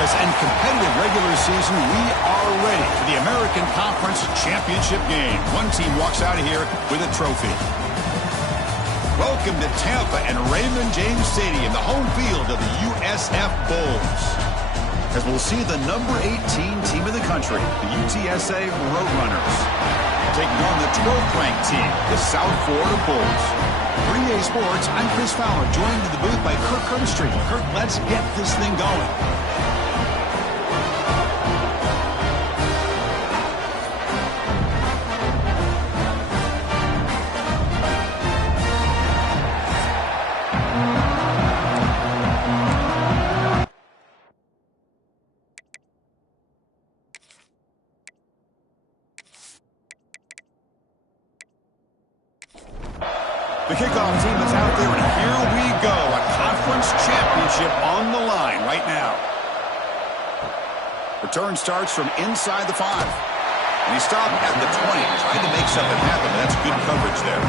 vigorous and competitive regular season, we are ready for the American Conference Championship game. One team walks out of here with a trophy. Welcome to Tampa and Raymond James Stadium, the home field of the USF Bulls. As we'll see the number 18 team in the country, the UTSA Roadrunners, taking on the 12th ranked team, the South Florida Bulls. For EA Sports, I'm Chris Fowler, joined in the booth by Kirk Herbstreit. Kirk, let's get this thing going. The kickoff team is out there, and here we go. A conference championship on the line right now. Return starts from inside the 5. And he stopped at the 20, trying to make something happen, but that's good coverage there.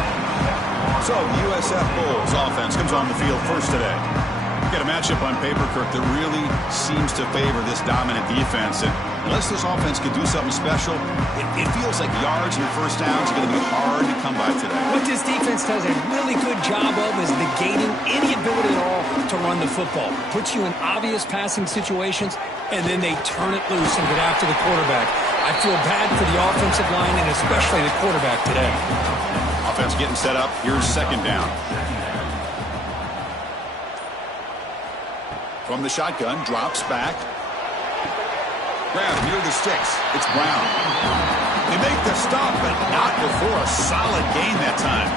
So, the USF Bulls offense comes on the field first today. Got a matchup on paper, Kirk, that really seems to favor this dominant defense. And unless this offense can do something special, it feels like yards and first downs are going to be hard to come by today. What this defense does a really good job of is negating any ability at all to run the football. Puts you in obvious passing situations, and then they turn it loose and get after the quarterback. I feel bad for the offensive line and especially the quarterback today. Offense getting set up. Here's second down. From the shotgun, drops back. Grab near the sticks. It's Brown. They make the stop, but not before a solid gain that time.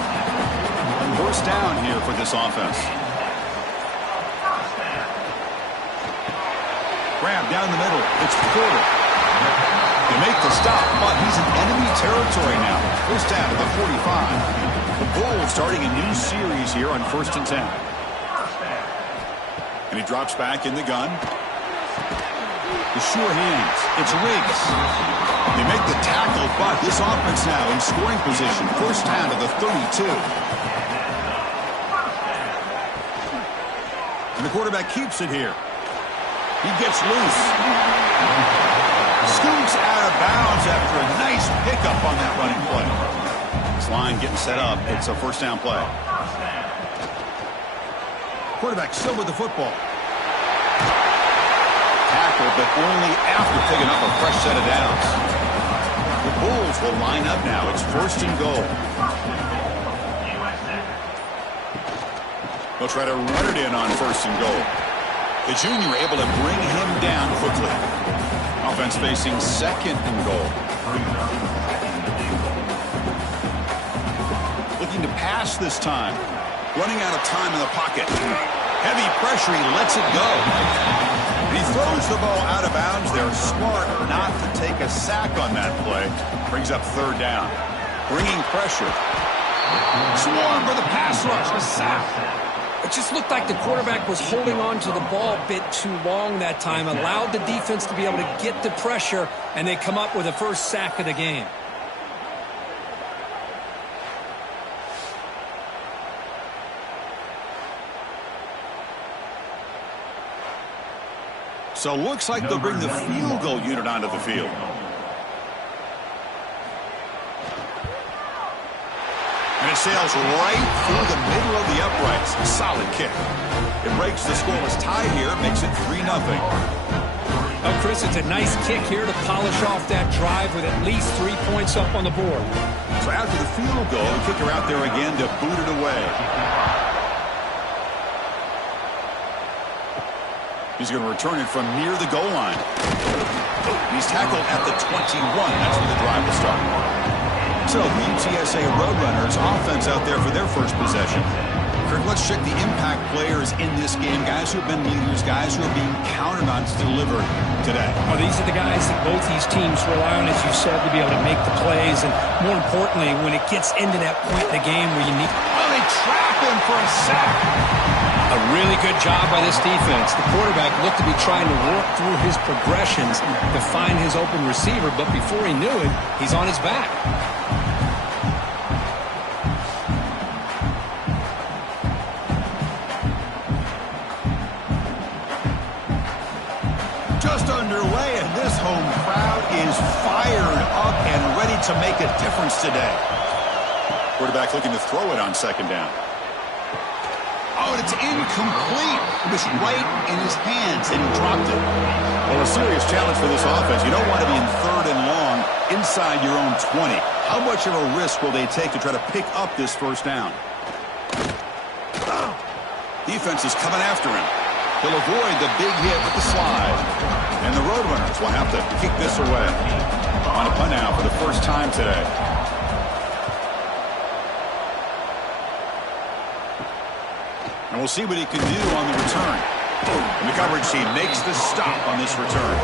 First down here for this offense. Grab down the middle. It's Porter. They make the stop, but he's in enemy territory now. First down to the 45. The Bulls starting a new series here on 1st and 10. And he drops back in the gun. The sure hands. It's Riggs. They make the tackle, but this offense now in scoring position. First down to the 32. And the quarterback keeps it here. He gets loose. Scoots out of bounds after a nice pickup on that running play. This line getting set up. It's a first down play. Quarterback still with the football. Tackle, but only after picking up a fresh set of downs. The Bulls will line up now. It's 1st and goal. They'll try to run it in on 1st and goal. The junior able to bring him down quickly. Offense facing 2nd and goal. Looking to pass this time. Running out of time in the pocket. Heavy pressure, he lets it go. And he throws the ball out of bounds. They're smart not to take a sack on that play. Brings up 3rd down. Bringing pressure. Swarm for the pass rush. A sack. It just looked like the quarterback was holding on to the ball a bit too long that time. Allowed the defense to be able to get the pressure, and they come up with the first sack of the game. So looks like they'll bring the field goal unit onto the field. And it sails right through the middle of the uprights. A solid kick. It breaks the scoreless tie here, makes it 3-0. Oh, Chris, it's a nice kick here to polish off that drive with at least 3 points up on the board. So after the field goal, the kicker out there again to boot it away. He's going to return it from near the goal line. He's tackled at the 21. That's where the drive will start. So the UTSA Roadrunners offense out there for their first possession. Kirk, let's check the impact players in this game. Guys who have been leaders, guys who are being counted on to deliver today. Oh, these are the guys that both these teams rely on, as you said, to be able to make the plays. And more importantly, when it gets into that point in the game where you need... Oh, they trap him for a sack. A really good job by this defense. The quarterback looked to be trying to work through his progressions to find his open receiver, but before he knew it, he's on his back. home crowd is fired up and ready to make a difference today. Quarterback looking to throw it on second down. Oh, and it's incomplete. It was right in his hands, and he dropped it. Well, a serious challenge for this offense. You don't want to be in third and long inside your own 20. How much of a risk will they take to try to pick up this first down? Defense is coming after him. He'll avoid the big hit with the slide. And the Roadrunners will have to kick this away. On a punt now for the first time today. And we'll see what he can do on the return. And the coverage team makes the stop on this return.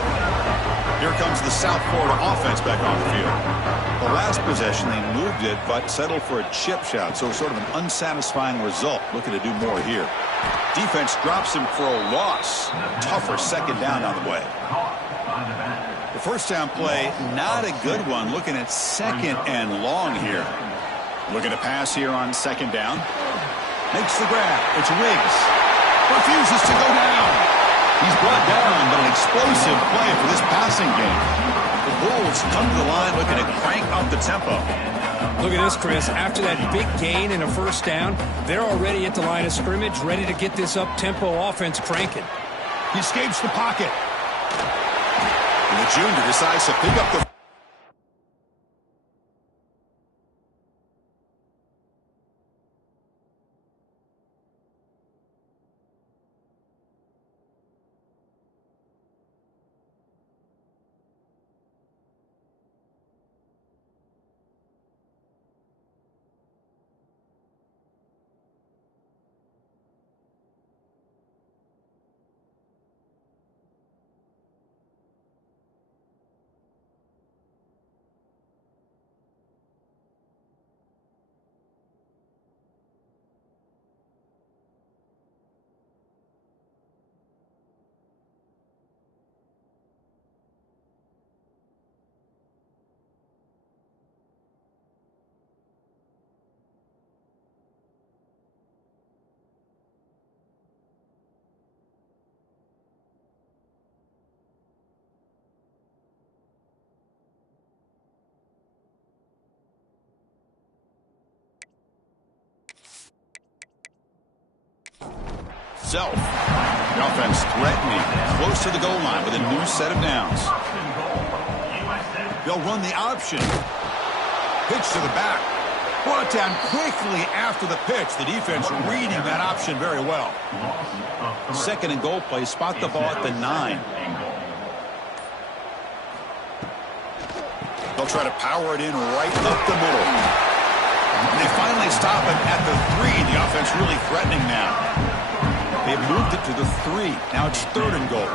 Here comes the South Florida offense back on the field. The last possession, they moved it, but settled for a chip shot, so sort of an unsatisfying result. Looking to do more here. Defense drops him for a loss. Tougher second down on the way. The first down play, not a good one. Looking at second and long here. Looking to pass here on second down. Makes the grab. It's Riggs. Refuses to go down. He's brought down, but an explosive play for this passing game. The Bulls come to the line looking to crank up the tempo. Look at this, Chris. After that big gain and a first down, they're already at the line of scrimmage, ready to get this up-tempo offense cranking. He escapes the pocket. And the junior decides to pick up the... Self. The offense threatening, close to the goal line with a new set of downs. They'll run the option. Pitch to the back. Brought down quickly after the pitch. The defense reading that option very well. Second and goal play. Spot the ball at the 9. They'll try to power it in right up the middle. And they finally stop it at the 3. The offense really threatening now. They've moved it to the 3. Now it's third and goal.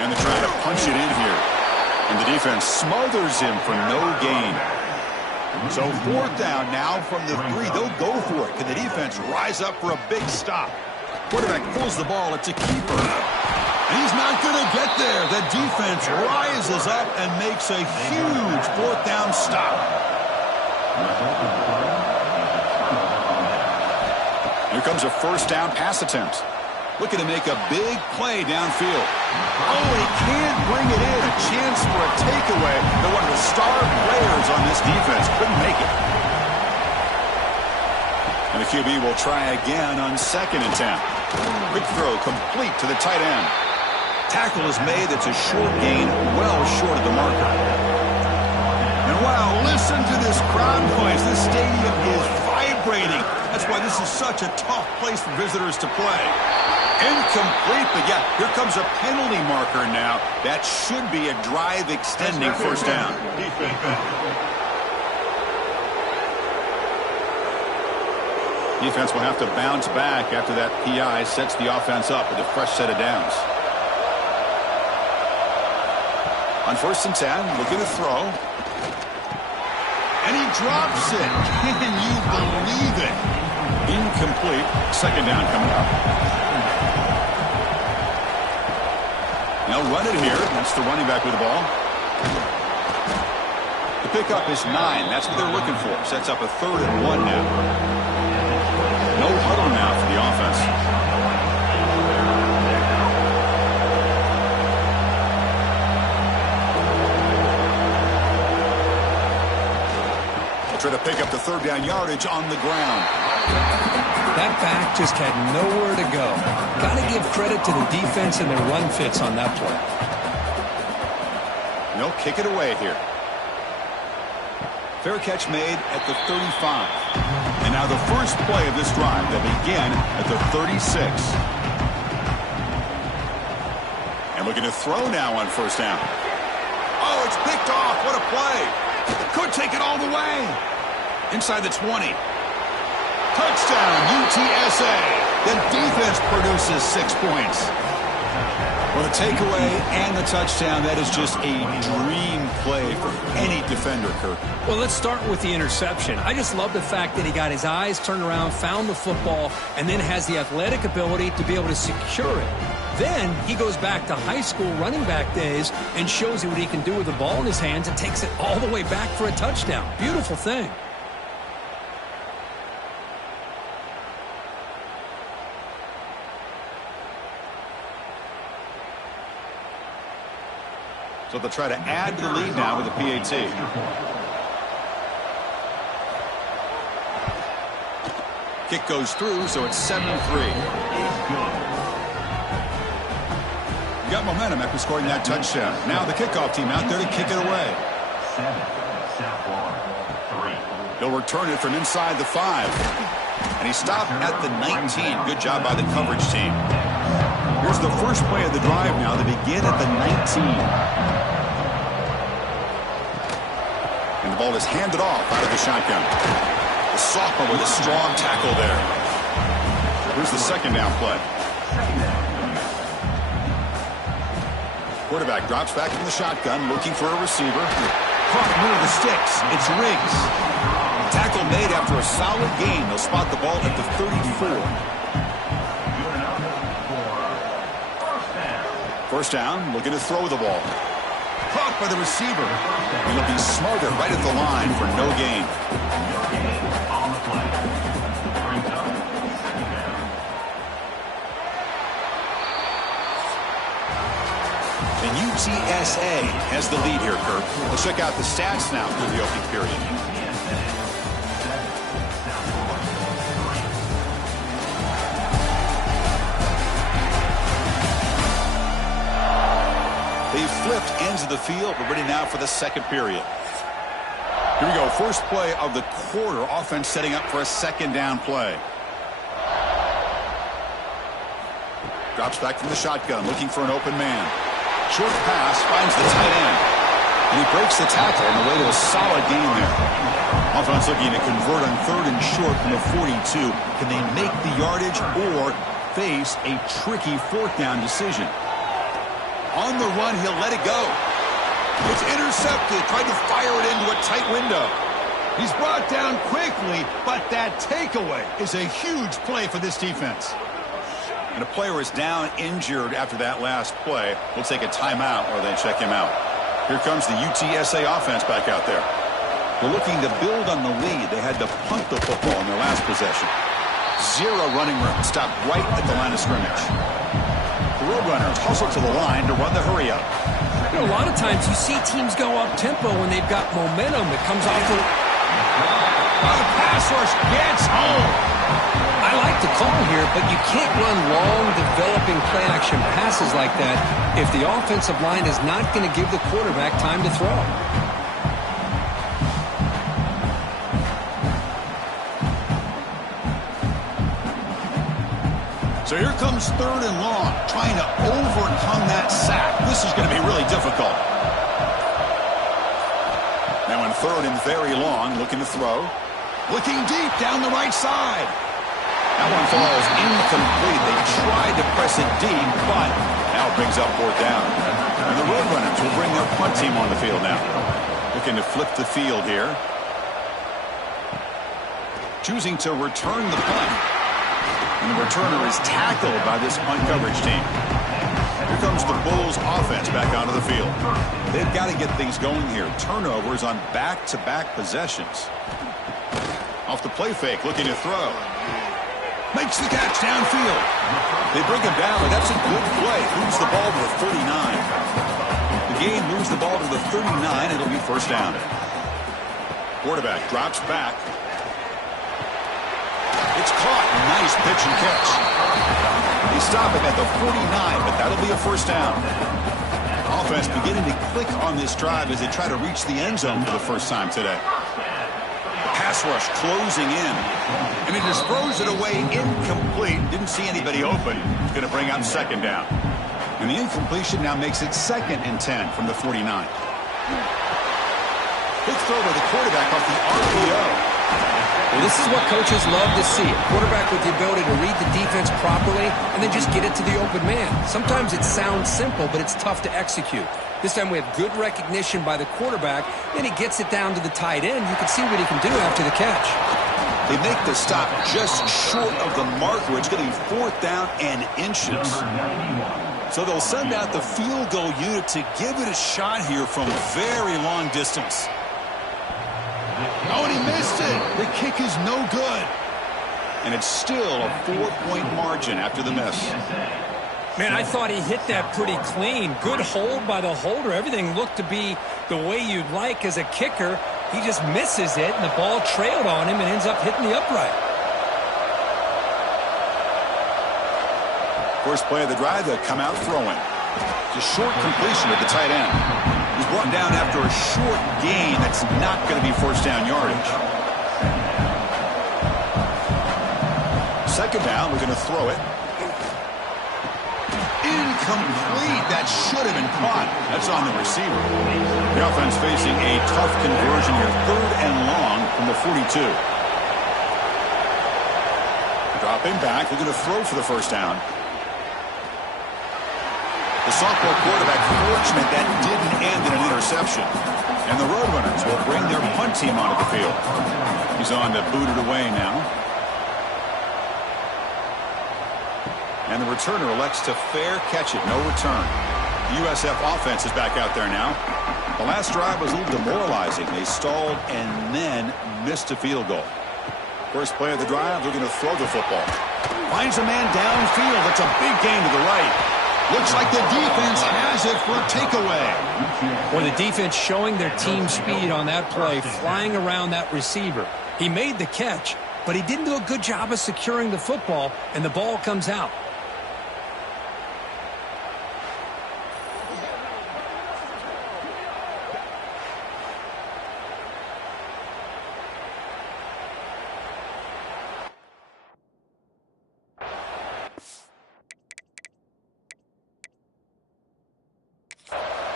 And they're trying to punch it in here. And the defense smothers him for no gain. So fourth down now from the 3. They'll go for it. Can the defense rise up for a big stop? Quarterback pulls the ball. It's a keeper. And he's not going to get there. The defense rises up and makes a huge fourth down stop. Here comes a first down pass attempt. Looking to make a big play downfield. Oh, he can't bring it in. A chance for a takeaway. They're one of the star players on this defense. Couldn't make it. And the QB will try again on second and 10. Quick throw complete to the tight end. Tackle is made. That's a short gain, well short of the marker. And wow, listen to this crowd noise. This stadium is vibrating. That's why this is such a tough place for visitors to play. Incomplete, but yeah, here comes a penalty marker now. That should be a drive-extending first down. Defense will have to bounce back after that PI sets the offense up with a fresh set of downs. On first and 10, looking to throw. And he drops it. Can you believe it? Incomplete. Second down coming up. They'll run it here. That's the running back with the ball. The pickup is 9. That's what they're looking for. Sets up a third and 1 now. No huddle now for the offense. try to pick up the third down yardage on the ground. That back just had nowhere to go. Got to give credit to the defense and their run fits on that play. They'll kick it away here. Fair catch made at the 35. And now the first play of this drive that began at the 36. And looking to throw now on first down. Oh, it's picked off. What a play. Could take it all the way. Inside the 20. Touchdown, UTSA. The defense produces 6 points. Well, the takeaway and the touchdown, that is just a dream play for any defender, Kirk. Well, let's start with the interception. I just love the fact that he got his eyes turned around, found the football, and then has the athletic ability to be able to secure it. Then he goes back to high school running back days and shows you what he can do with the ball in his hands and takes it all the way back for a touchdown. Beautiful thing. So they'll try to add to the lead now with the PAT. Kick goes through, so it's 7-3. Got momentum after scoring that touchdown. Now the kickoff team out there to kick it away. He'll return it from inside the 5. And he stopped at the 19. Good job by the coverage team. Here's the first play of the drive now. They begin at the 19. And the ball is handed off out of the shotgun. The sophomore with a strong tackle there. Here's the second down play. Quarterback drops back from the shotgun, looking for a receiver. Caught near the sticks. It's Riggs. Tackle made after a solid gain. They'll spot the ball at the 34. First down, looking to throw the ball. Caught by the receiver. He'll be smarter right at the line for no gain. And UTSA has the lead here, Kirk. Let's check out the stats now through the opening period. They flipped ends of the field. We're ready now for the second period. Here we go. First play of the quarter. Offense setting up for a second down play. Drops back from the shotgun, looking for an open man. Short pass, finds the tight end. And he breaks the tackle on the way to a solid gain there. Offense looking to convert on third and short from the 42. Can they make the yardage or face a tricky fourth down decision? On the run, he'll let it go. It's intercepted. Tried to fire it into a tight window. He's brought down quickly, but that takeaway is a huge play for this defense. And a player is down injured after that last play. We'll take a timeout or they check him out. Here comes the UTSA offense back out there. They're looking to build on the lead. They had to punt the football in their last possession. Zero running room. Stopped right at the line of scrimmage. The Roadrunners hustle to the line to run the hurry-up. You know, a lot of times you see teams go up-tempo when they've got momentum. It comes off the... The pass rush gets home. I like the call here, but you can't run long, developing play-action passes like that if the offensive line is not going to give the quarterback time to throw. So here comes third and long, trying to overcome that sack. This is going to be really difficult. Now in third and very long, looking to throw. Looking deep down the right side. That one falls incomplete. They tried to press it deep, but now it brings up fourth down. And the Roadrunners will bring their punt team on the field now. Looking to flip the field here. Choosing to return the punt. And the returner is tackled by this punt coverage team. Here comes the Bulls offense back onto the field. They've got to get things going here. Turnovers on back-to-back possessions. Off the play fake, looking to throw. Makes the catch downfield. They bring him down, but that's a good play. Moves the ball to the 39. The game moves the ball to the 39. It'll be first down. Quarterback drops back. It's caught. Nice pitch and catch. They stop him at the 49, but that'll be a first down. Offense beginning to click on this drive as they try to reach the end zone for the first time today. Pass rush closing in. And he just throws it away incomplete. Didn't see anybody open. It's going to bring up second down. And the incompletion now makes it 2nd and 10 from the 49. Big throw by the quarterback off the RPO. Well, this is what coaches love to see. A quarterback with the ability to read the defense properly and then just get it to the open man. Sometimes it sounds simple, but it's tough to execute. This time we have good recognition by the quarterback, and he gets it down to the tight end. You can see what he can do after the catch. They make the stop just short of the marker. It's going to be 4th down and inches. So they'll send out the field goal unit to give it a shot here from very long distance. Oh, and he missed it. The kick is no good. And it's still a 4-point margin after the miss. Man, I thought he hit that pretty clean. Good hold by the holder. Everything looked to be the way you'd like as a kicker. He just misses it, and the ball trailed on him and ends up hitting the upright. First play of the drive, they'll come out throwing. Just short completion at the tight end. He's brought down after a short gain. That's not going to be first down yardage. Second down, we're going to throw it. Incomplete. That should have been caught. That's on the receiver. The offense facing a tough conversion here. 3rd and long from the 42. Dropping back. We're going to throw for the first down. The sophomore quarterback fortunate that didn't end in an interception. And the Roadrunners will bring their punt team onto the field. He's on to boot it away now. And the returner elects to fair catch it. No return. The USF offense is back out there now. The last drive was a little demoralizing. They stalled and then missed a field goal. First play of the drive, they're going to throw the football. Finds a man downfield. It's a big gain to the right. Looks like the defense has it for a takeaway. Or the defense showing their team speed on that play, flying around that receiver. He made the catch, but he didn't do a good job of securing the football, and the ball comes out.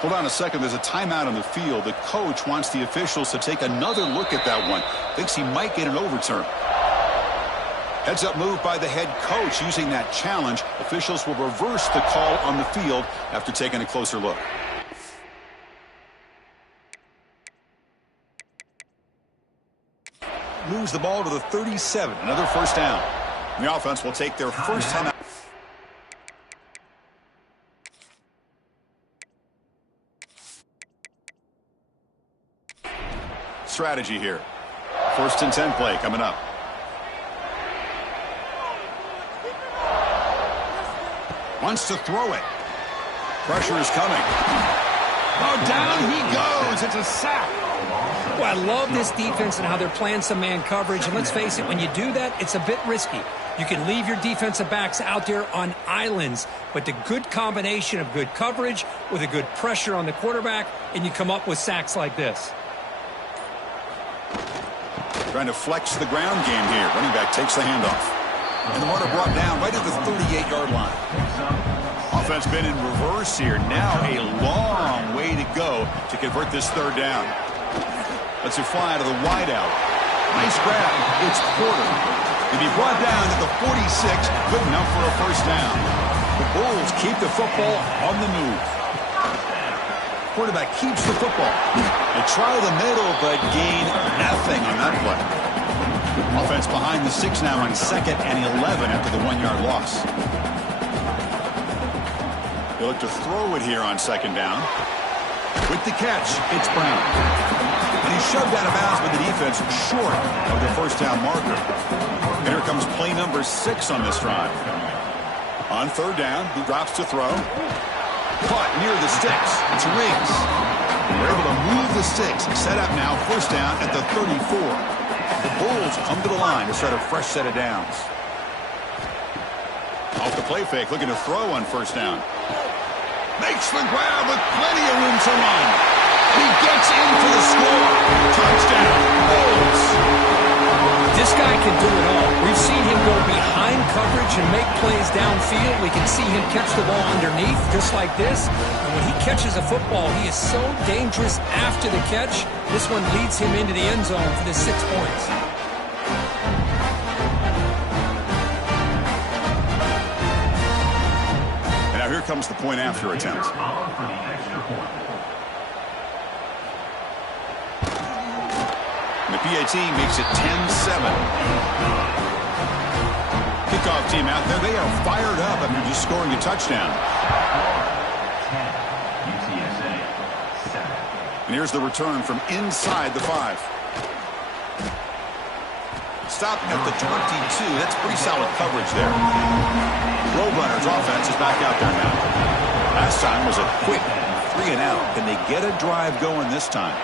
Hold on a second. There's a timeout on the field. The coach wants the officials to take another look at that one. Thinks he might get an overturn. Heads up move by the head coach using that challenge. Officials will reverse the call on the field after taking a closer look. Moves the ball to the 37. Another first down. The offense will take their first time out. Strategy here. 1st and 10 play coming up. Wants to throw it. Pressure is coming. Oh, down he goes. It's a sack. Well, I love this defense and how they're playing some man coverage. And let's face it, when you do that, it's a bit risky. You can leave your defensive backs out there on islands, but the good combination of good coverage with a good pressure on the quarterback, and you come up with sacks like this. Trying to flex the ground game here. Running back takes the handoff. And the runner brought down right at the 38-yard line. Offense been in reverse here. Now a long way to go to convert this 3rd down. Lets it fly to the wideout. Nice grab. It's Porter. To be brought down at the 46. Good enough for a first down. The Bulls keep the football on the move. Quarterback keeps the football. They try the middle, but gain nothing on that play. Offense behind the 6 now on 2nd and 11 after the 1-yard loss. They look to throw it here on 2nd down. With the catch, it's Brown. And he's shoved out of bounds by the defense short of the first down marker. And here comes play number 6 on this drive. On 3rd down, he drops to throw. Caught near the sticks. It's Riggs. They're able to move the sticks. Set up now, first down at the 34. The Bulls come to the line to set a fresh set of downs. Off the play fake, looking to throw on first down. Makes the grab with plenty of room to run. He gets in for the score. Touchdown, Bulls. This guy can do it all. We've seen him go behind coverage and make plays downfield. We can see him catch the ball underneath, just like this. And when he catches a football, he is so dangerous after the catch. This one leads him into the end zone for the 6 points. And now here comes the point after attempt. The PAT makes it 10-7. Kickoff team out there. They are fired up after just scoring a touchdown. 10, UTSA 7. And here's the return from inside the 5. Stop at the 22. That's pretty solid coverage there. Roadrunners offense is back out there now. Last time was a quick 3 and out. Can they get a drive going this time?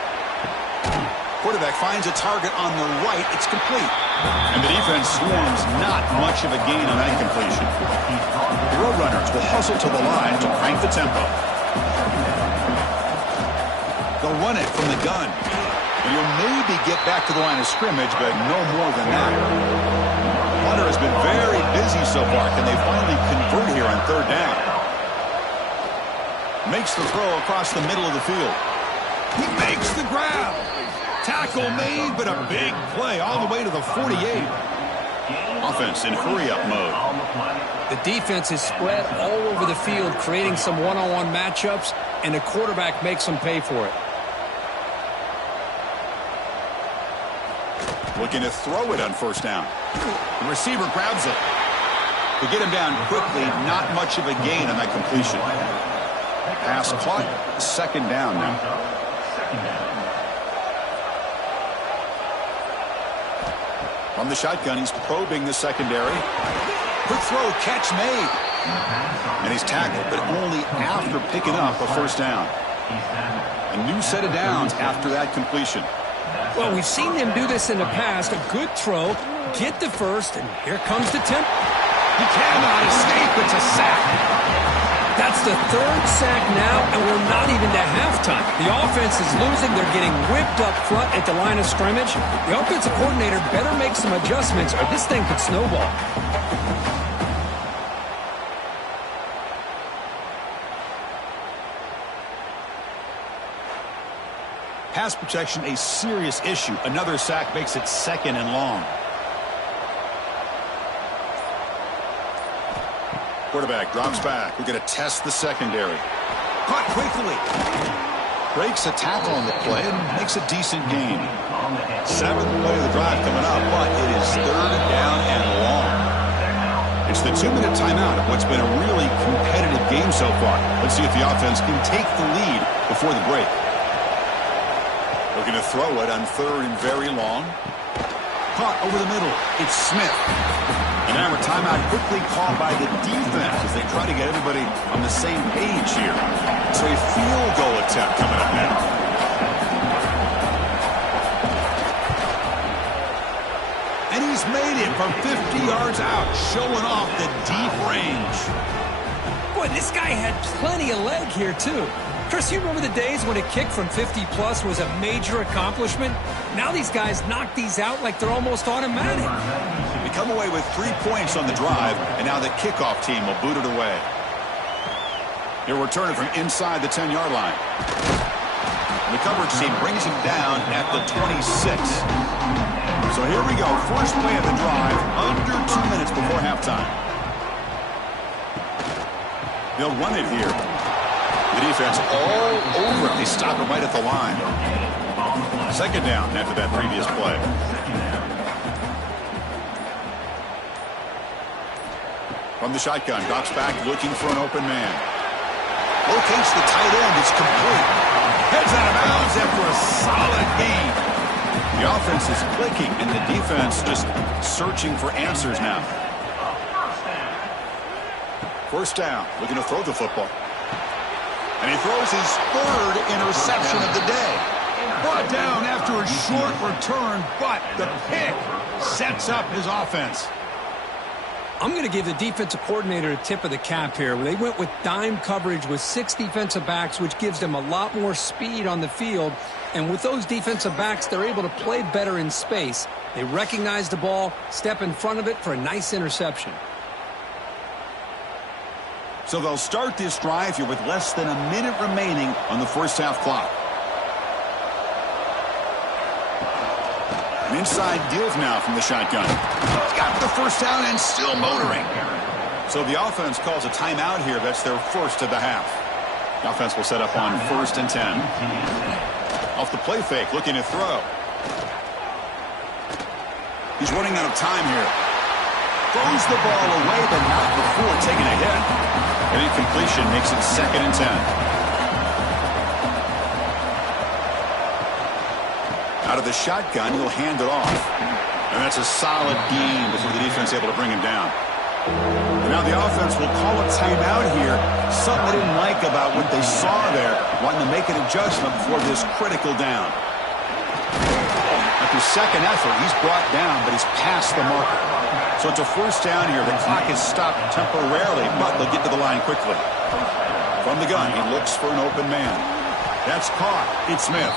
Quarterback finds a target on the right. It's complete. And the defense swarms not much of a gain on that completion. The Roadrunners will hustle to the line to crank the tempo. They'll run it from the gun. And you'll maybe get back to the line of scrimmage, but no more than that. Hunter has been very busy so far. Can they finally convert here on third down? Makes the throw across the middle of the field. He makes the grab. Tackle made, but a big play all the way to the 48. Offense in hurry-up mode. The defense is spread all over the field, creating some one-on-one matchups, and the quarterback makes them pay for it. Looking to throw it on first down. The receiver grabs it. To get him down quickly, not much of a gain on that completion. Pass caught, second down now. From the shotgun, he's probing the secondary. Quick throw, catch made. And he's tackled, but only after picking up a first down. A new set of downs after that completion. Well, we've seen them do this in the past. A good throw, get the first, and here comes the tempo. He cannot escape. It's a sack. That's the third sack now, and we're not even to halftime. The offense is losing. They're getting whipped up front at the line of scrimmage. The offensive coordinator better make some adjustments, or this thing could snowball. Pass protection, a serious issue. Another sack makes it second and long. Quarterback drops back. We're going to test the secondary. Caught quickly. Breaks a tackle on the play and makes a decent gain. Seventh play of the drive coming up, but it is third down and long. It's the 2-minute timeout of what's been a really competitive game so far. Let's see if the offense can take the lead before the break. Looking to throw it on third and very long. Caught over the middle. It's Smith. And now a timeout quickly called by the defense as they try to get everybody on the same page here. So a field goal attempt coming up now. And he's made it from 50 yards out, showing off the deep range. Boy, this guy had plenty of leg here, too. Chris, you remember the days when a kick from 50-plus was a major accomplishment? Now these guys knock these out like they're almost automatic. They come away with 3 points on the drive, and now the kickoff team will boot it away. He'll return it from inside the 10-yard line. The coverage team brings him down at the 26. So here we go. First play of the drive, under 2 minutes before halftime. They'll run it here. The defense all over it. They stop it right at the line. Second down after that previous play. From the shotgun, drops back looking for an open man. Locates the tight end. It's complete. Heads out of bounds after a solid gain. The offense is clicking, and the defense just searching for answers now. First down. Looking to throw the football. And he throws his third interception of the day. Brought down after a short return, but the pick sets up his offense. I'm going to give the defensive coordinator a tip of the cap here. They went with dime coverage with 6 defensive backs, which gives them a lot more speed on the field. And with those defensive backs, they're able to play better in space. They recognize the ball, step in front of it for a nice interception. So they'll start this drive here with less than a minute remaining on the first half clock. An inside give now from the shotgun. He's got the first down and still motoring. So the offense calls a timeout here. That's their first of the half. The offense will set up on 1st and 10. Off the play fake, looking to throw. He's running out of time here. Throws the ball away, but not before taking a hit. An incompletion makes it 2nd and 10. Out of the shotgun, he'll hand it off. And that's a solid gain before the defense is able to bring him down. And now the offense will call a timeout here. Something they didn't like about what they saw there. Wanting to make an adjustment before this critical down. After second effort, he's brought down, but he's past the marker. So it's a first down here. The clock is stopped temporarily, but they'll get to the line quickly. From the gun, he looks for an open man. That's caught. It's Smith.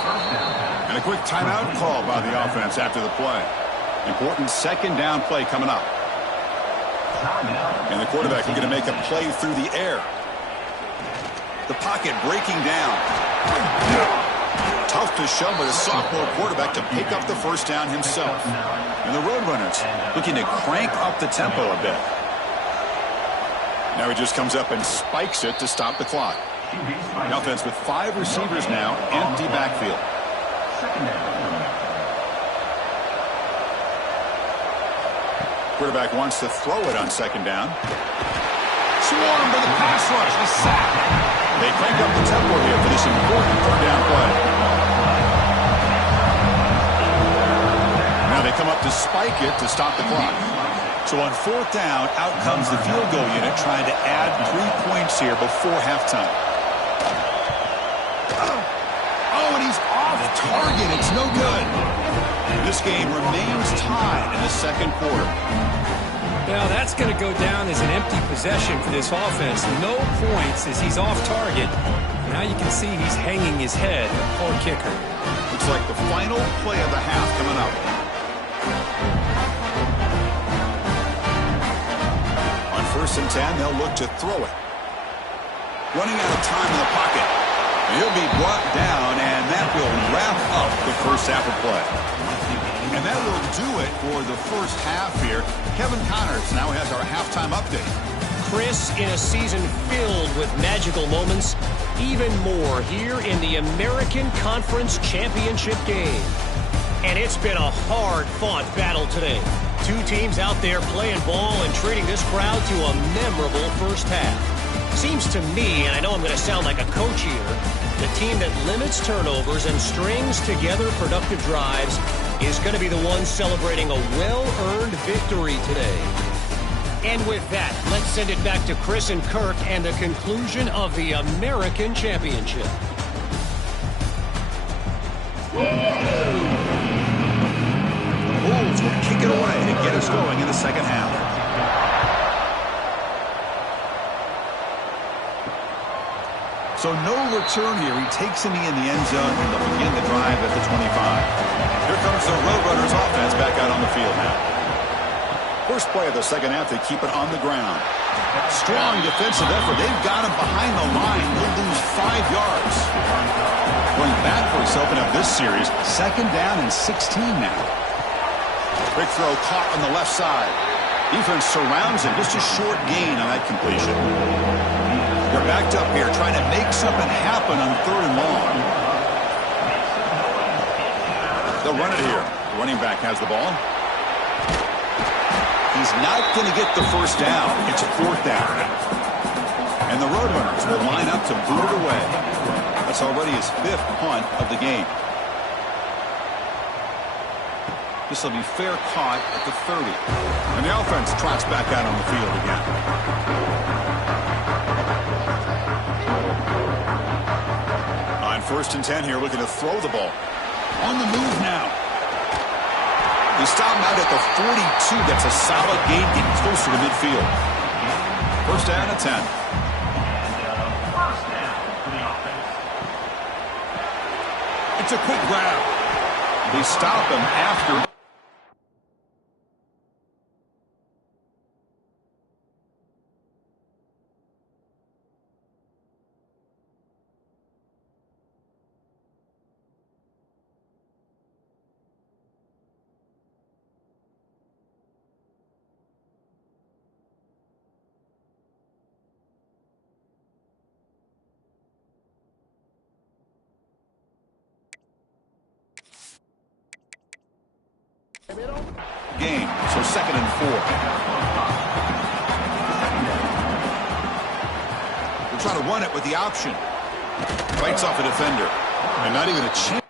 And a quick timeout call by the offense after the play. Important second down play coming up. And the quarterback is going to make a play through the air. The pocket breaking down. Tough to show, but a sophomore quarterback to pick up the first down himself. And the Roadrunners looking to crank up the tempo a bit. Now he just comes up and spikes it to stop the clock. The offense with 5 receivers now, empty backfield. Quarterback wants to throw it on second down. Swarmed by the pass rush, a sack. They crank up the tempo here for this important third down play. Now they come up to spike it to stop the clock. So on 4th down, out comes the field goal unit trying to add 3 points here before halftime. Oh, and he's off target. It's no good. This game remains tied in the second quarter. Now that's going to go down as an empty possession for this offense. No points as he's off target. Now you can see he's hanging his head. Poor kicker. Looks like the final play of the half coming up. On 1st and 10, they'll look to throw it. Running out of time in the pocket. He'll be brought down, and that will wrap up the first half of play. And that will do it for the first half here. Kevin Connors now has our halftime update. Chris, in a season filled with magical moments, even more here in the American Conference Championship game. And it's been a hard-fought battle today. 2 teams out there playing ball and treating this crowd to a memorable first half. Seems to me, and I know I'm going to sound like a coach here, the team that limits turnovers and strings together productive drives is going to be the one celebrating a well-earned victory today. And with that, let's send it back to Chris and Kirk and the conclusion of the American Championship. The Bulls will kick it away to get us going in the second half. So no return here. He takes a knee in the end zone, and they'll begin the drive at the 25. Here comes the Roadrunners offense back out on the field now. First play of the second half, they keep it on the ground. Strong defensive effort. They've got him behind the line. He'll lose 5 yards. Going back for himself in this series. 2nd down and 16 now. Quick throw caught on the left side. Defense surrounds him. Just a short gain on that completion. They're backed up here trying to make something happen on 3rd and long. They'll run it here. The running back has the ball. He's not going to get the first down. It's a 4th down. And the Roadrunners will line up to boot it away. That's already his 5th punt of the game. This will be fair caught at the 30. And the offense trots back out on the field again. 1st and 10 here, looking to throw the ball. On the move now. They stop him out at the 42. That's a solid gain, getting closer to midfield. 1st down and 10. First down for the offense. It's a quick grab. They stop him after. Game, so 2nd and 4. They're trying to run it with the option. Fights off a defender. And not even a chance.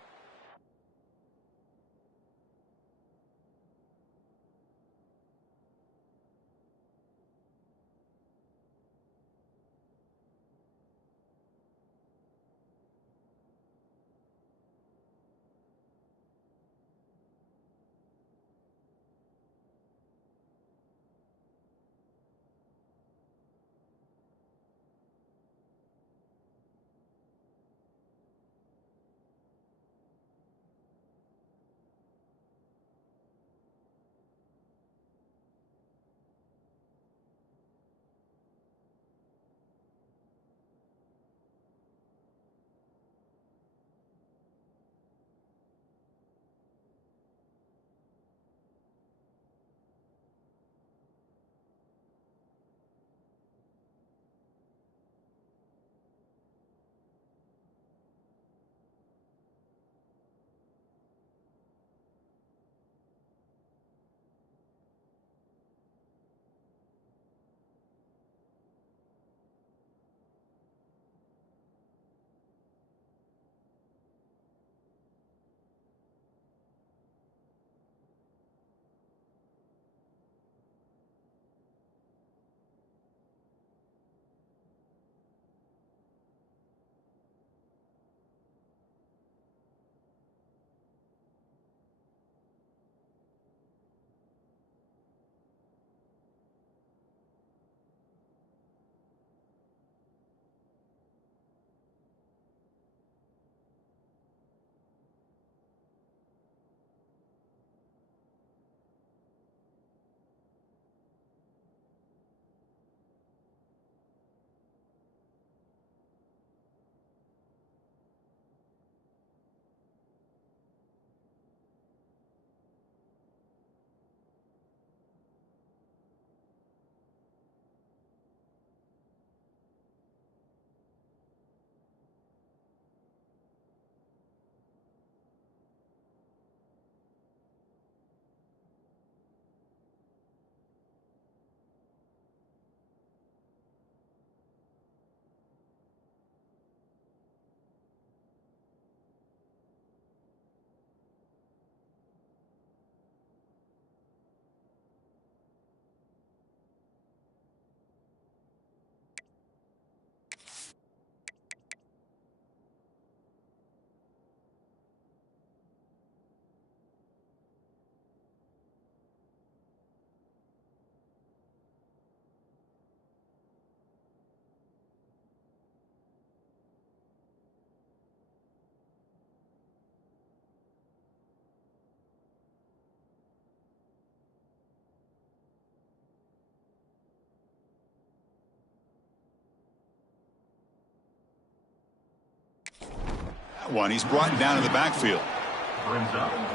One, he's brought down in the backfield.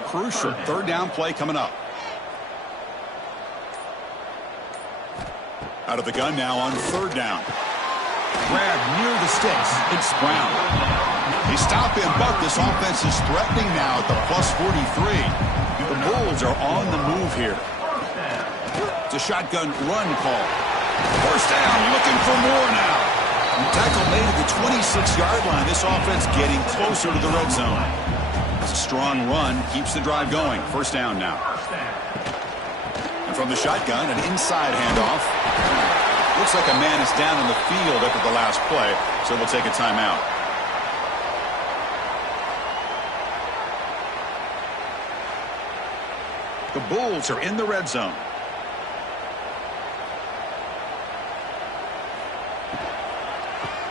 Crucial 3rd down play coming up. Out of the gun now on 3rd down. Grab near the sticks. It's Brown. They stop him, but this offense is threatening now at the +43. The Bulls are on the move here. It's a shotgun run call. 1st down, looking for more now. Tackle made at the 26-yard line. This offense getting closer to the red zone. It's a strong run. Keeps the drive going. 1st down now. And from the shotgun, an inside handoff. Looks like a man is down on the field after the last play, so we'll take a timeout. The Bulls are in the red zone.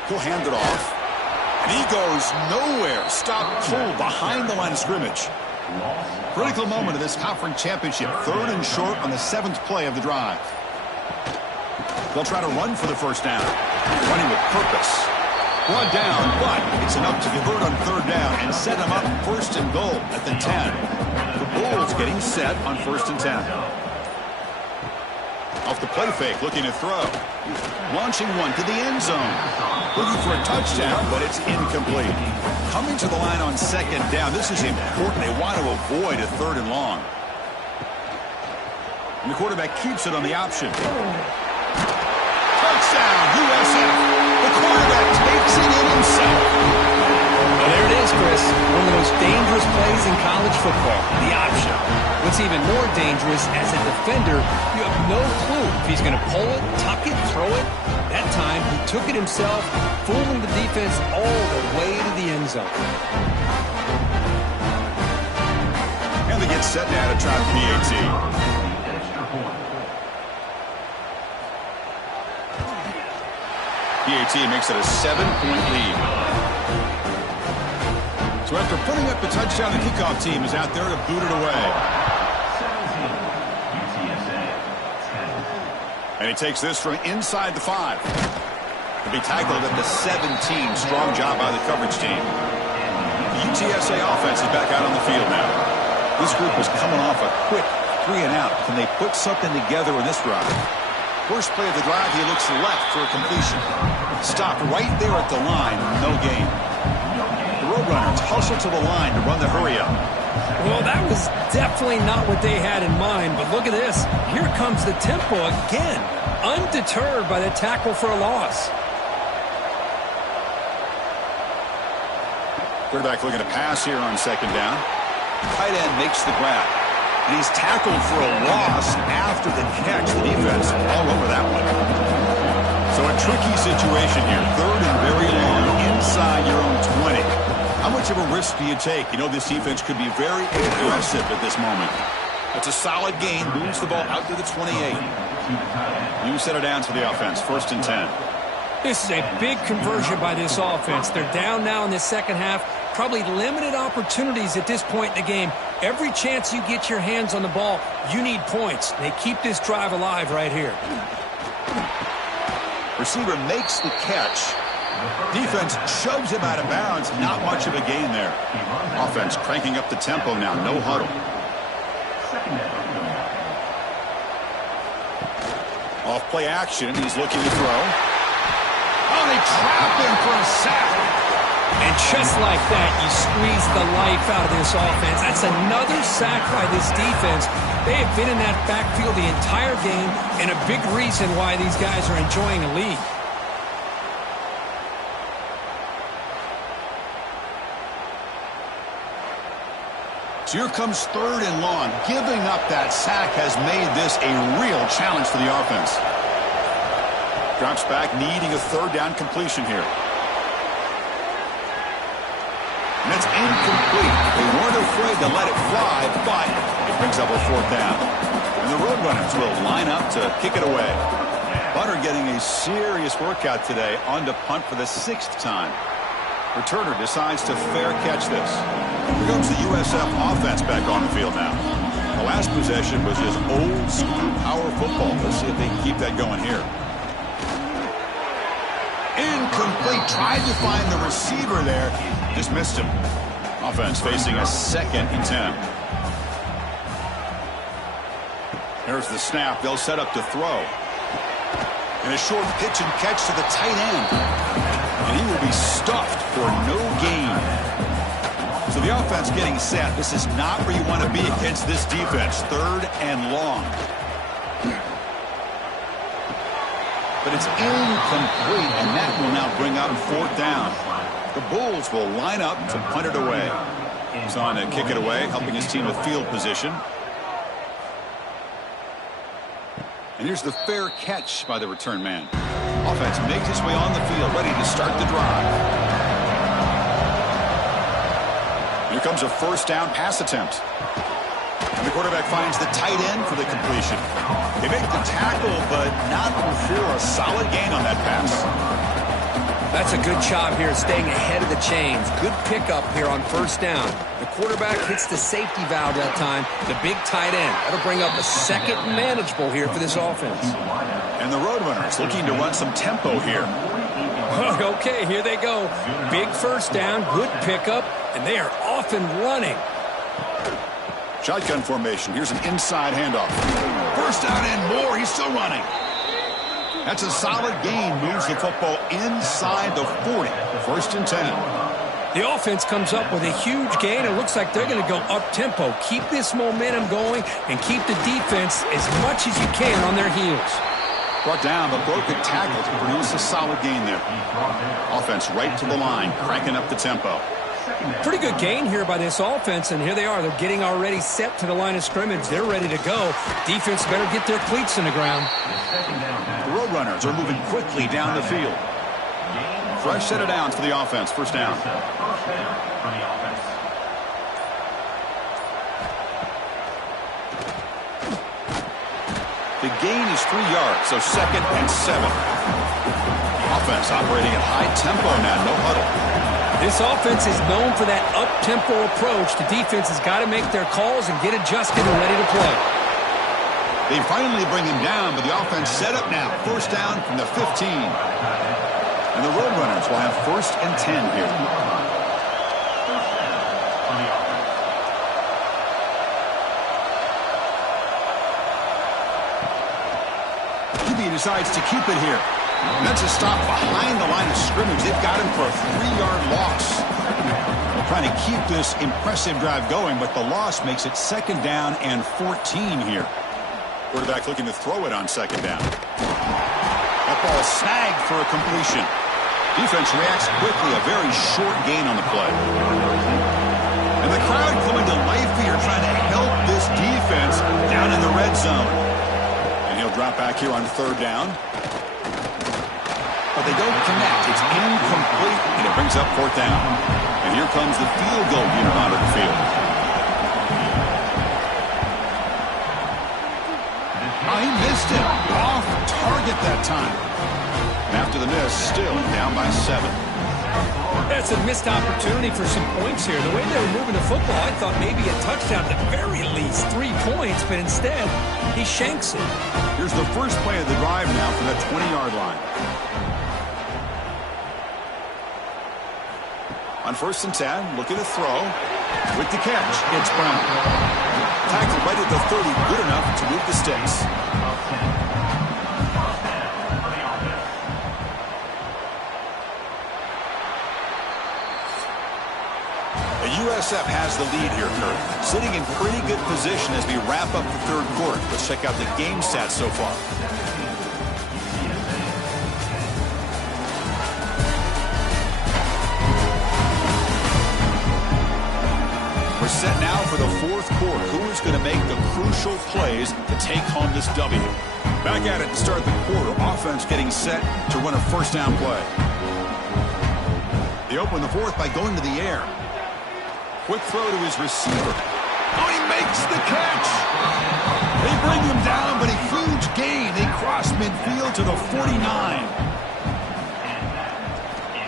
He'll hand it off. And he goes nowhere. Stop cold behind the line of scrimmage. Critical moment of this conference championship. 3rd and short on the 7th play of the drive. They'll try to run for the first down. Running with purpose. Brought down, but it's enough to convert on 3rd down and set them up 1st and goal at the 10. The Bulls getting set on 1st and 10. Off the play fake, looking to throw. Launching one to the end zone. Looking for a touchdown, but it's incomplete. Coming to the line on 2nd down. This is important. They want to avoid a 3rd and long. And the quarterback keeps it on the option. Touchdown, USF. The quarterback takes it in himself. Well, there it is, Chris. One of the most dangerous plays in college football, the option. What's even more dangerous, as a defender, you have no clue if he's going to pull it, tuck it, throw it. That time, he took it himself, fooling the defense all the way to the end zone. And they get set now to try the PAT. PAT makes it a 7-point lead. So after putting up the touchdown, the kickoff team is out there to boot it away. UTSA 10. And he takes this from inside the 5. To be tackled at the 17. Strong job by the coverage team. The UTSA offense is back out on the field now. This group was coming off a quick 3-and-out. Can they put something together in this drive? First play of the drive, he looks left for a completion. Stopped right there at the line, no gain. The Roadrunners hustle to the line to run the hurry-up. Well, that was definitely not what they had in mind, but look at this. Here comes the tempo again, undeterred by the tackle for a loss. Quarterback looking to pass here on 2nd down. Tight end makes the grab. And he's tackled for a loss after the catch. The defense all over that one. So a tricky situation here. 3rd and very long inside your own 20. How much of a risk do you take? You know this defense could be very aggressive at this moment. It's a solid gain. Moves the ball out to the 28. New set of downs for the offense. 1st and 10. This is a big conversion by this offense. They're down now in the second half. Probably limited opportunities at this point in the game. Every chance you get your hands on the ball, you need points. They keep this drive alive right here. Receiver makes the catch. Defense shoves him out of bounds. Not much of a gain there. Offense cranking up the tempo now. No huddle. Off play action. He's looking to throw. Oh, they trap him for a sack. And just like that, you squeeze the life out of this offense. That's another sack by this defense. They have been in that backfield the entire game, and a big reason why these guys are enjoying a lead. So here comes 3rd and long. Giving up that sack has made this a real challenge for the offense. Drops back, needing a 3rd down completion here. And it's incomplete. They weren't afraid to let it fly, but it brings up a 4th down. And the Roadrunners will line up to kick it away. Bunter getting a serious workout today on to punt for the 6th time. Returner decides to fair catch this. Here comes the USF offense back on the field now. The last possession was just old school power football. Let's see if they can keep that going here. Incomplete. Tried to find the receiver there. Just missed him. Offense facing a 2nd and 10. There's the snap. They'll set up to throw. And a short pitch and catch to the tight end. And he will be stuffed for no gain. So the offense getting set. This is not where you want to be against this defense. 3rd and long. But it's incomplete, and that will now bring up 4th down. The Bulls will line up to punt it away. He's on to kick it away, helping his team with field position. And here's the fair catch by the return man. Offense makes its way on the field, ready to start the drive. Here comes a 1st down pass attempt. And the quarterback finds the tight end for the completion. They make the tackle, but not before a solid gain on that pass. That's a good job here staying ahead of the chains. Good pickup here on first down. The quarterback hits the safety valve that time. The big tight end. That'll bring up a second manageable here for this offense. And the Roadrunners looking to run some tempo here. Okay, here they go. Big first down, good pickup, and they are off and running. Shotgun formation. Here's an inside handoff. First down and more. He's still running. That's a solid gain. Moves the football inside the 40. First and 10. The offense comes up with a huge gain. It looks like they're going to go up-tempo. Keep this momentum going and keep the defense as much as you can on their heels. Brought down, but broke a tackle to produce a solid gain there. Offense right to the line, cranking up the tempo. Pretty good gain here by this offense, and here they are. They're getting already set to the line of scrimmage. They're ready to go. Defense better get their cleats in the ground. The Roadrunners are moving quickly down the field. Fresh set of downs for the offense. First down. The gain is 3 yards, so second and 7. Offense operating at high tempo now, no huddle. This offense is known for that up-tempo approach. The defense has got to make their calls and get adjusted and ready to play. They finally bring him down, but the offense set up now. First down from the 15. And the Roadrunners will have first and 10 here. QB decides to keep it here. And that's a stop behind the line of scrimmage. They've got him for a 3-yard loss. They're trying to keep this impressive drive going, but the loss makes it second down and 14 here. Quarterback looking to throw it on second down. That ball snagged for a completion. Defense reacts quickly, a very short gain on the play. And the crowd coming to life here, trying to help this defense down in the red zone. And he'll drop back here on third down. But they don't connect. It's incomplete, and it brings up fourth down. And here comes the field goal unit onto the field. Oh, he missed it. Off target that time. And after the miss, still down by 7. That's a missed opportunity for some points here. The way they were moving the football, I thought maybe a touchdown, at the very least 3 points, but instead, he shanks it. Here's the first play of the drive now from the 20-yard line. On first and 10, looking to throw. With the catch, it's Brown. Tackle right at the 30, good enough to move the sticks. The USF has the lead here, Kurt. Sitting in pretty good position as we wrap up the third quarter. Let's check out the game stats so far. Set now for the fourth quarter. Who is going to make the crucial plays to take home this W? Back at it to start the quarter. Offense getting set to run a first down play. They open the fourth by going to the air. Quick throw to his receiver. Oh, he makes the catch. They bring him down, but a huge gain. They cross midfield to the 49.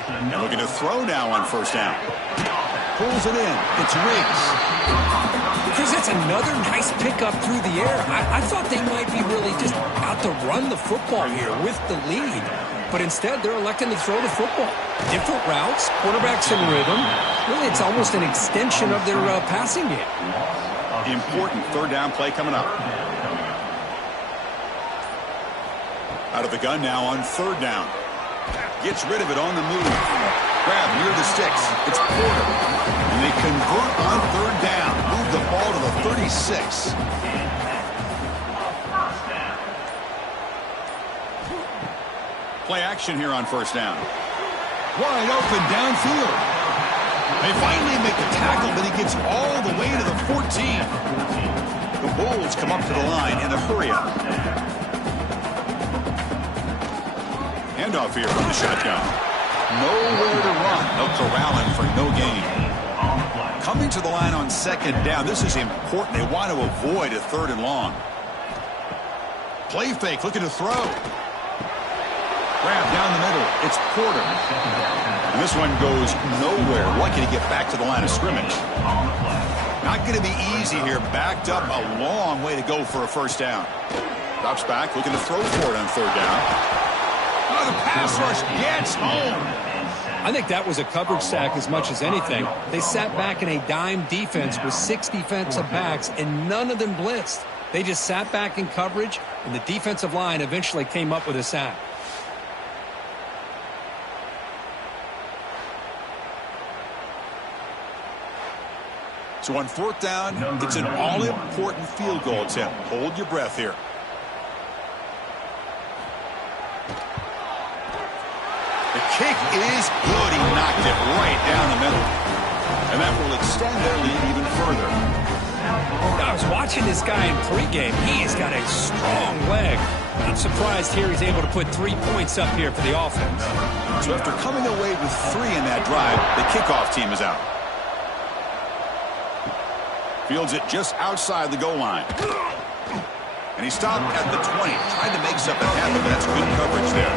And looking to throw now on first down. Pulls it in. It's Riggs. Because it's another nice pickup through the air. I thought they might be really just out to run the football here with the lead. But instead, they're electing to throw the football. Different routes, quarterbacks in rhythm. Really, it's almost an extension of their passing game. Important third down play coming up. Out of the gun now on third down. Gets rid of it on the move. Grab near the sticks. It's Porter. And they convert on third down. Move the ball to the 36. Play action here on first down. Wide open downfield. They finally make the tackle, but he gets all the way to the 14. The Bulls come up to the line in a hurry-up. Handoff here from the shotgun. Nowhere to run. They'll corral him for no gain. Coming to the line on second down. This is important. They want to avoid a 3rd and long. Play fake, looking to throw. Grab down the middle. It's Porter. And this one goes nowhere. Lucky to get back to the line of scrimmage. Not going to be easy here. Backed up a long way to go for a first down. Drops back, looking to throw for it on 3rd down. Oh, the pass rush gets home. I think that was a coverage sack as much as anything. They sat back in a dime defense with 6 defensive backs, and none of them blitzed. They just sat back in coverage, and the defensive line eventually came up with a sack. So on 4th down, it's an all-important field goal attempt. Hold your breath here. The kick is good. He knocked it right down the middle. And that will extend their lead even further. I was watching this guy in pregame. He's got a strong leg. I'm surprised here he's able to put 3 points up here for the offense. So after coming away with 3 in that drive, the kickoff team is out. Fields it just outside the goal line. And he stopped at the 20. Tried to make something happen, but that's good coverage there.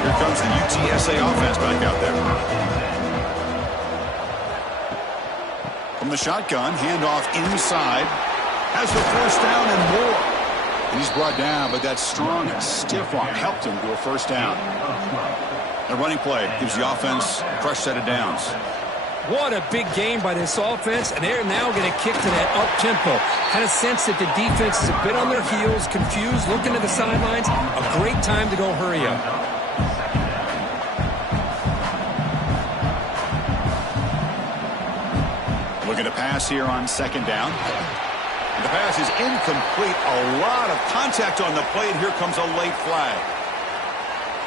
Here comes the UTSA offense back out there. From the shotgun, handoff inside. Has the first down and more. And he's brought down, but that strong and stiff arm helped him to a first down. The running play gives the offense a fresh set of downs. What a big game by this offense, and they're now going to kick to that up-tempo. Kind of sense that the defense is a bit on their heels, confused, looking to the sidelines. A great time to go hurry up. Looking to pass here on 2nd down. And the pass is incomplete. A lot of contact on the play, and here comes a late flag.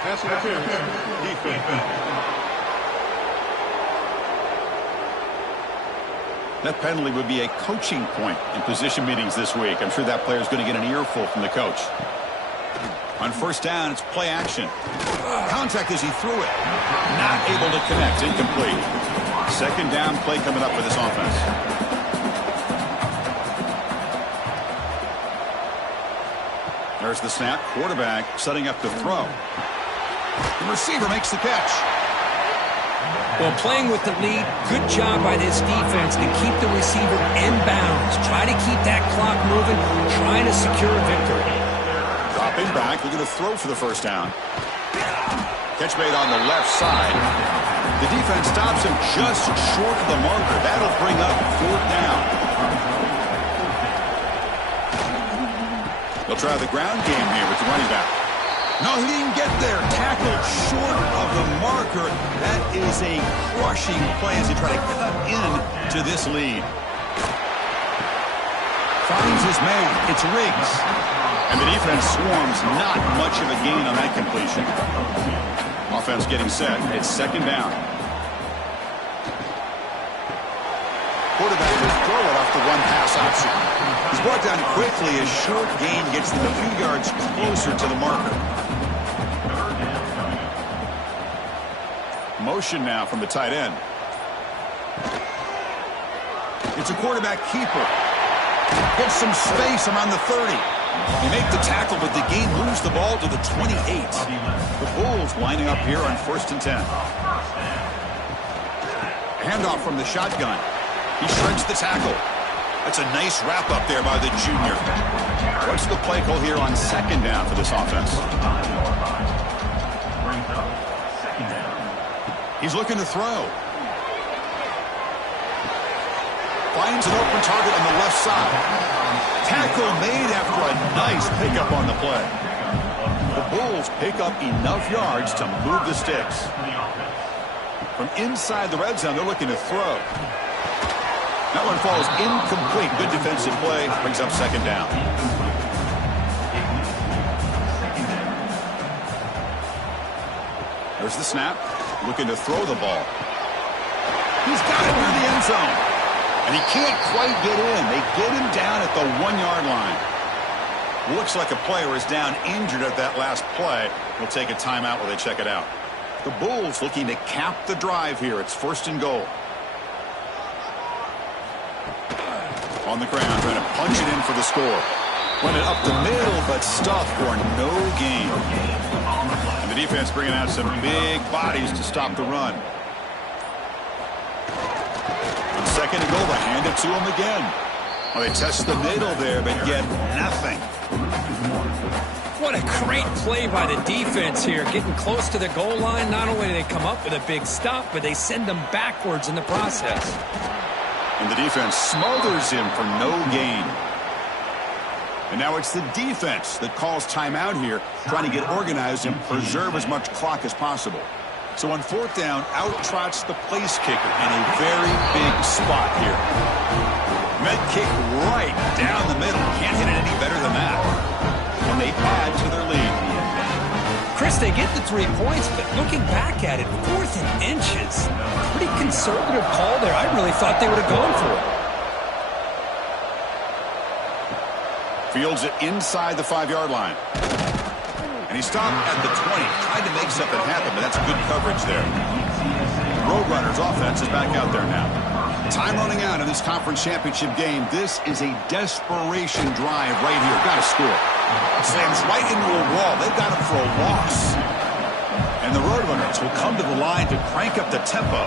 Pass interference. Defense. That penalty would be a coaching point in position meetings this week. I'm sure that player is going to get an earful from the coach. On 1st down, it's play action. Contact as he threw it. Not able to connect. Incomplete. 2nd down play coming up for this offense. There's the snap. Quarterback setting up to throw. The receiver makes the catch. Well, playing with the lead, good job by this defense to keep the receiver in bounds. Try to keep that clock moving, trying to secure a victory. Dropping back, looking to throw for the first down. Catch made on the left side. The defense stops him just short of the marker. That'll bring up 4th down. They'll try the ground game here with the running back. No, he didn't get there. Tackled short of the marker. That is a crushing play as he tries to cut into this lead. Finds his man. It's Riggs. And the defense swarms. Not much of a gain on that completion. Offense getting set. It's 2nd down. Quarterback will throw it off the one-pass option. He's brought down quickly. A short gain gets them a few yards closer to the marker. Motion now from the tight end. It's a quarterback keeper. Gets some space around the 30. They make the tackle, but the game moves the ball to the 28. The Bulls lining up here on 1st and 10. Handoff from the shotgun. He shreds the tackle. That's a nice wrap up there by the junior. What's the play call here on 2nd down for this offense? He's looking to throw. Finds an open target on the left side. Tackle made after a nice pickup on the play. The Bulls pick up enough yards to move the sticks. From inside the red zone, they're looking to throw. That one falls incomplete. Good defensive play. Brings up 2nd down. There's the snap. Looking to throw the ball. He's got it near the end zone. And he can't quite get in. They get him down at the 1-yard line. Looks like a player is down injured at that last play. We'll take a timeout while they check it out. The Bulls looking to cap the drive here. It's 1st and goal. On the ground, trying to punch it in for the score. Went it up the middle, but stuffed for no gain. And the defense bringing out some big bodies to stop the run. On second and goal, they hand it to him again. Well, they test the middle there, but get nothing. What a great play by the defense here. Getting close to the goal line, not only do they come up with a big stop, but they send them backwards in the process. And the defense smothers him for no gain. And now it's the defense that calls timeout here, trying to get organized and preserve as much clock as possible. So on fourth down, out trots the place kicker in a very big spot here. Med kick right down the middle. Can't hit it any better than that. And they add to their lead. Chris, they get the 3 points, but looking back at it, 4th and inches. Pretty conservative call there. I really thought they would have gone for it. Fields it inside the 5-yard line. And he stopped at the 20. Tried to make something happen, but that's good coverage there. Roadrunners offense is back out there now. Time running out in this conference championship game. This is a desperation drive right here. Got to score. Slams right into a wall. They've got him for a loss. And the Roadrunners will come to the line to crank up the tempo.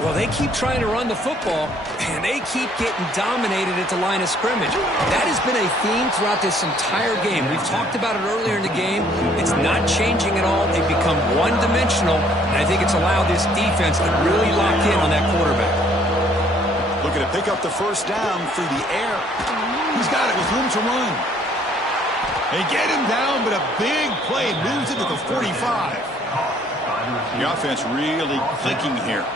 Well, they keep trying to run the football, and they keep getting dominated at the line of scrimmage. That has been a theme throughout this entire game. We've talked about it earlier in the game. It's not changing at all. They've become one-dimensional, and I think it's allowed this defense to really lock in on that quarterback. Looking to pick up the first down through the air. He's got it with room to run. They get him down, but a big play moves it to the 45. The offense really clicking here.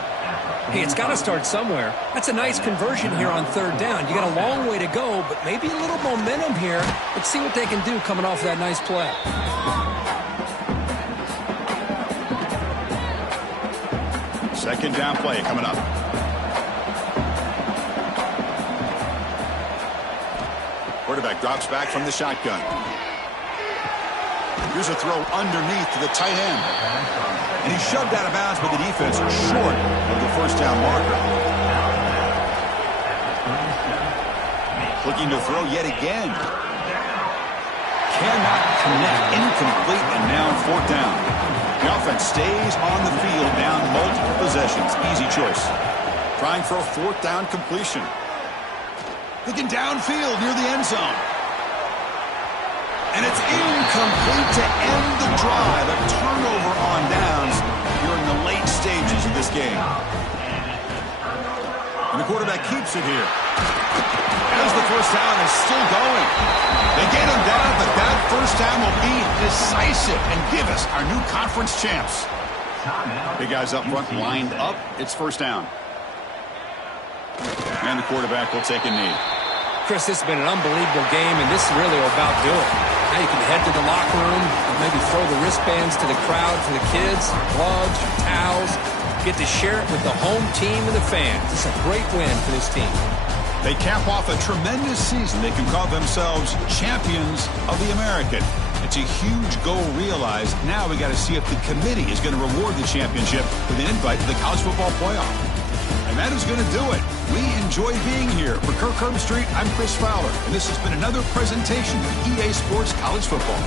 Hey, it's got to start somewhere. That's a nice conversion here on third down. You got a long way to go, but maybe a little momentum here. Let's see what they can do coming off that nice play. Second down play coming up. Quarterback drops back from the shotgun. Here's a throw underneath to the tight end. And he's shoved out of bounds, but the defense is short of the first down marker. Looking to throw yet again. Cannot connect. Incomplete, and now fourth down. The offense stays on the field down multiple possessions. Easy choice. Trying for a fourth down completion. Looking downfield near the end zone. And it's incomplete to end the drive. A turnover on downs during the late stages of this game. And the quarterback keeps it here. As the first down is still going. They get him down, but that first down will be decisive and give us our new conference champs. Big guys up front lined up. It's first down. And the quarterback will take a knee. Chris, this has been an unbelievable game, and this is really about doing it. Now you can head to the locker room, maybe throw the wristbands to the crowd for the kids, gloves, towels. Get to share it with the home team and the fans. It's a great win for this team. They cap off a tremendous season. They can call themselves champions of the American. It's a huge goal realized. Now we got to see if the committee is going to reward the championship with an invite to the college football playoff. And that is going to do it. We enjoy being here. For Kirk Herbstreit, I'm Chris Fowler, and this has been another presentation of EA Sports College Football.